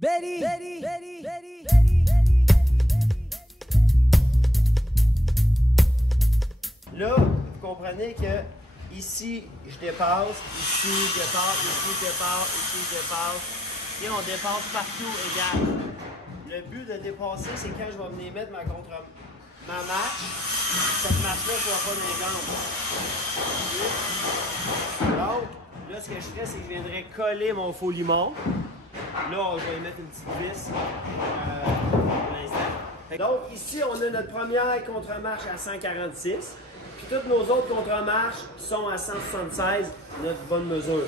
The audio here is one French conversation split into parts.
Betty. Là, vous comprenez que ici, je dépasse, ici, je dépasse, ici, je dépasse, ici, je dépasse. Et on dépasse partout égal. Le but de dépasser, c'est quand je vais venir mettre ma marche, cette marche-là ne soit pas dans les jambes. Donc, là, ce que je ferais, c'est que je viendrais coller mon faux limon. Là, je vais y mettre une petite vis pour l'instant. Donc, ici, on a notre première contre-marche à 146. Puis toutes nos autres contre-marches sont à 176, notre bonne mesure.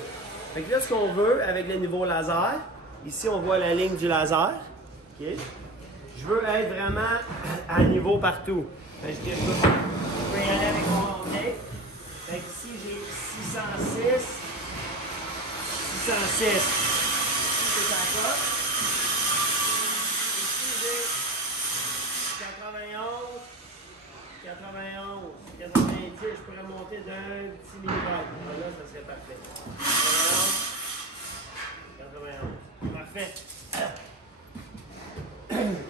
Fait que là, ce qu'on veut avec le niveau laser, ici, on voit la ligne du laser. Okay. Je veux être vraiment à niveau partout. Fait que je peux y aller avec mon onglet. Fait que ici, j'ai 606, 606. Ici, c'est sa cote. Ici, j'ai 91, 91, 90. Je pourrais monter d'un petit millimètre. Là, ça serait parfait. 91. Parfait.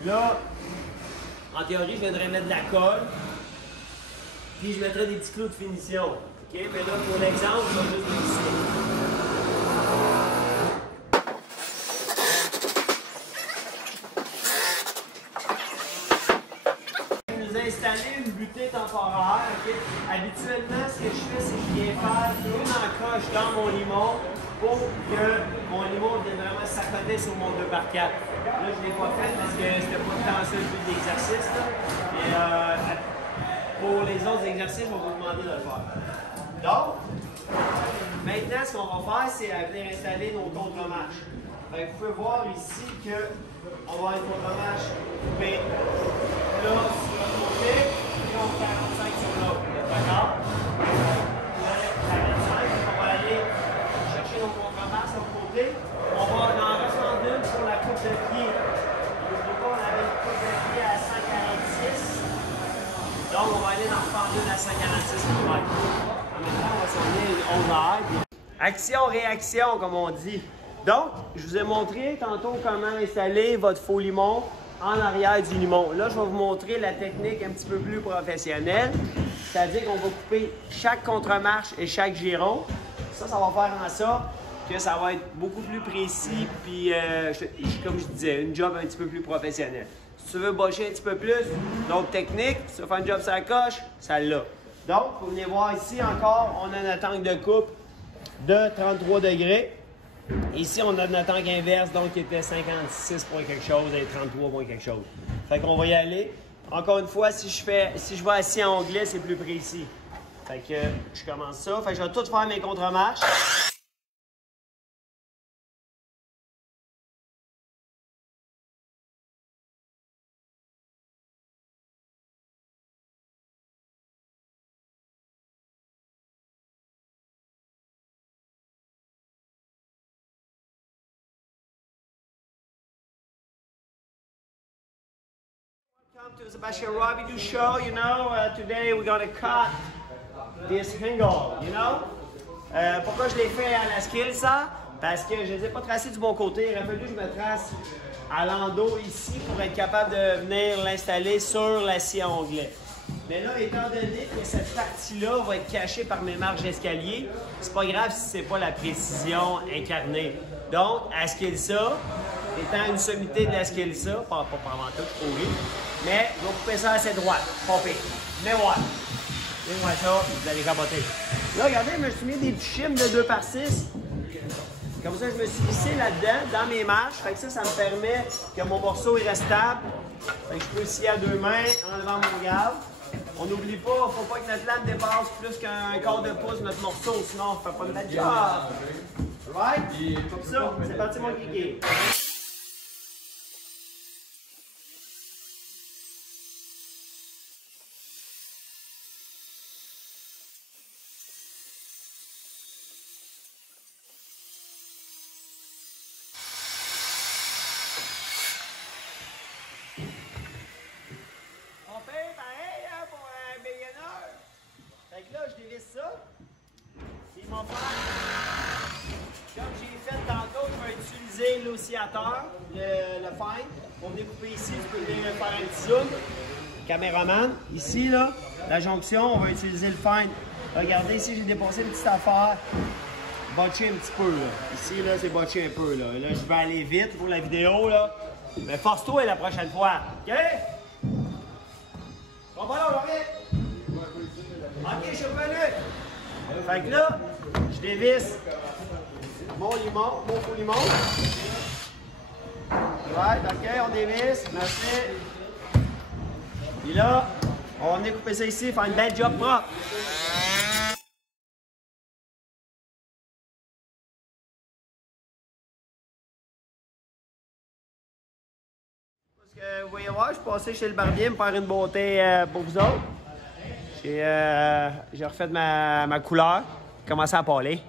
Là, en théorie, je viendrais mettre de la colle, puis je mettrais des petits clous de finition. OK? Mais là, pour l'exemple, je vais juste glisser. Je nous ai installé une butée temporaire. Okay? Habituellement, ce que je fais, c'est que je viens faire une encoche dans mon limon pour que mon limon vienne vraiment s'accoter sur mon 2x4. Là, je ne l'ai pas fait parce que c'était pas tant ça le but de l'exercice. Mais pour les autres exercices, on va vous demander de le faire. Donc, maintenant, ce qu'on va faire, c'est venir installer nos contre-marches. Vous pouvez voir ici qu'on va avoir une contre-marche coupée là sur le côté et on fait 45 sur l'autre. D'accord? On va aller chercher nos contre-marches sur le côté. On va en reprendre une pour la coupe de pied. N'oubliez pas, on avait une coupe de pied à 146. Donc, on va aller en reprendre une à 146 km. En même temps, on va s'en venir une 11 heures. Action-réaction, comme on dit. Donc, je vous ai montré tantôt comment installer votre faux limon en arrière du limon. Là, je vais vous montrer la technique un petit peu plus professionnelle. C'est-à-dire qu'on va couper chaque contre-marche et chaque giron. Ça va faire en sorte que ça va être beaucoup plus précis, puis comme je disais, une job un petit peu plus professionnelle. Si tu veux boscher un petit peu plus, d'autres techniques, si tu veux faire une job sur la coche, ça l'a. Donc, vous venez voir ici encore, on a notre angle de coupe de 33 degrés. Ici, on a notre angle inverse, donc qui était 56 point quelque chose et 33 point quelque chose. Fait qu'on va y aller. Encore une fois, si je vais assis en onglet, c'est plus précis. Fait que je commence ça. Fait que je vais tout faire mes contre-marches. Welcome to Sebastian Robidoux show. You know, today we're gonna cut this hingle. You know, pourquoi je l'ai fait à la skill ça? Parce que je les ai pas tracés du bon côté. Il aurait fallu que je me trace à l'endos ici pour être capable de venir l'installer sur l'acier à onglet. Mais là, étant donné que cette partie-là va être cachée par mes marches d'escalier, c'est pas grave si c'est pas la précision incarnée. Donc, à skill ça, étant une sommité de la skill ça, pas par avantage, je suis pourri, mais je vais couper ça assez droite, pas pire. Mais ouais. Mets-moi ça, vous allez capoter. Là, regardez, je me suis mis des petits chimes de 2x6. Comme ça, je me suis vissé là-dedans, dans mes marches. Fait que ça me permet que mon morceau est reste stable. Fait que je peux scier à deux mains en levant mon gave. On n'oublie pas, il ne faut pas que notre lame dépasse plus qu'un quart de pouce notre morceau, sinon on ne fait pas de la job. Right? Comme ça, c'est parti mon kiki. On fait pareil hein, pour un beginner. Fait que là, je dévisse ça. Ils vont faire comme j'ai fait tantôt, je vais utiliser l'oussière. opérateur, le fine. On venir couper ici, tu peux venir faire un petit zoom. Caméraman, ici, là, la jonction, on va utiliser le fine. Regardez, ici, j'ai dépassé une petite affaire. Botché un petit peu, là. Ici, là, c'est botché un peu, là. Là, je vais aller vite pour la vidéo, là. Mais force-toi la prochaine fois, OK? On va là, vite! OK, je suis revenu. Fait que là, je dévisse mon faux limon. Ouais, OK, on dévisse. Merci. Puis là, on va venir couper ça ici, faire une belle job propre. Parce que vous voyez voir, je suis passé chez le barbier me faire une beauté pour vous autres. J'ai refait ma couleur. J'ai commencé à pâler.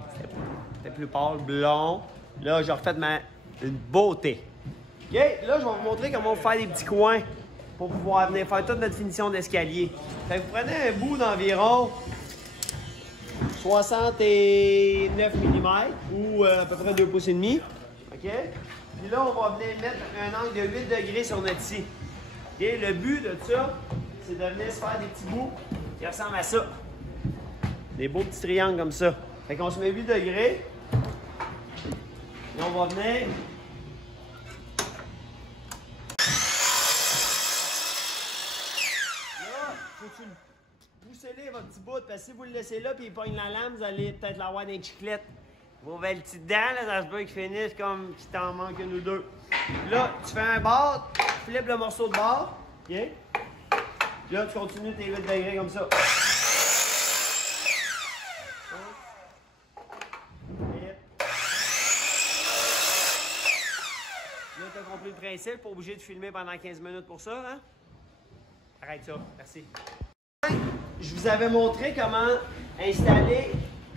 C'était plus pâle, blond. Là, j'ai refait une beauté. OK, là, je vais vous montrer comment faire des petits coins pour pouvoir venir faire toute notre finition d'escalier. Fait que vous prenez un bout d'environ 69 mm ou à peu près 2 pouces et demi. OK? Puis là, on va venir mettre un angle de 8 degrés sur notre scie. OK? Le but de ça, c'est de venir se faire des petits bouts qui ressemblent à ça. Des beaux petits triangles comme ça. Fait qu'on se met 8 degrés. Et on va venir... Là, faut que tu le poussez-les votre petit bout. Parce que si vous le laissez là et il pogne la lame, vous allez peut-être l'avoir dans une chiclette. Vos belles petites dents, là, ça se peut qu'ils finissent comme si t'en manque une ou deux. Là, tu fais un bord, tu flippes le morceau de bord. OK? Là, tu continues tes 8 degrés comme ça. Là, tu as compris le principe, pas obligé de filmer pendant 15 minutes pour ça, hein? Arrête ça, merci. Je vous avais montré comment installer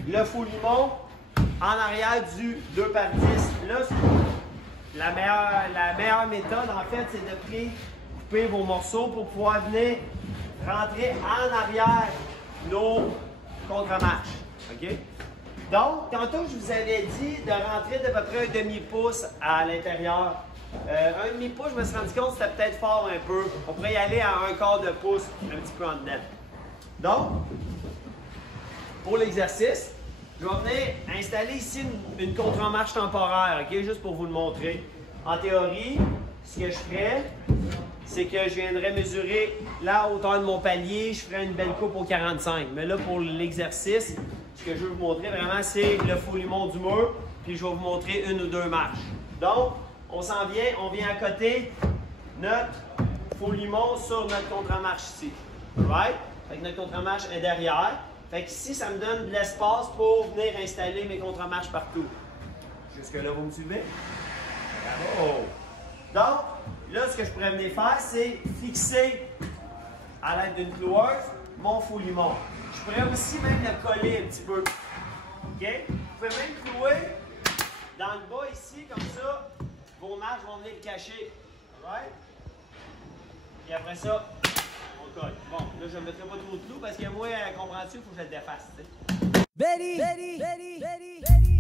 le faux limon en arrière du 2x10. Là, la meilleure méthode, en fait, c'est de couper vos morceaux pour pouvoir venir rentrer en arrière nos contre-marches. OK? Donc, tantôt, je vous avais dit de rentrer d'à peu près un demi-pouce à l'intérieur. Un demi-pouce, je me suis rendu compte que c'était peut-être fort un peu. On pourrait y aller à un quart de pouce, un petit peu en dedans. Donc, pour l'exercice, je vais venir installer ici une contre-marche temporaire, OK? Juste pour vous le montrer. En théorie, ce que je ferais, c'est que je viendrais mesurer la hauteur de mon palier, je ferais une belle coupe au 45. Mais là, pour l'exercice, ce que je veux vous montrer vraiment, c'est le faux limon du mur, puis je vais vous montrer une ou deux marches. Donc, on s'en vient, on vient accoter notre faux limon sur notre contre-marche ici. Right? Fait que notre contre-marche est derrière. Fait que ici, ça me donne de l'espace pour venir installer mes contre-marches partout. Jusque-là, vous me suivez? Bravo! Donc, là, ce que je pourrais venir faire, c'est fixer à l'aide d'une cloueuse mon faux limon. Je pourrais aussi même le coller un petit peu. OK? Vous pouvez même clouer dans le bas ici, comme ça, vos marches vont venir le cacher. Right? Et après ça, on colle. Bon, là, je ne mettrai pas trop de clous parce que moi, comprends-tu, il faut que je le défasse. T'sais. Betty, Betty, Betty, Betty, Betty.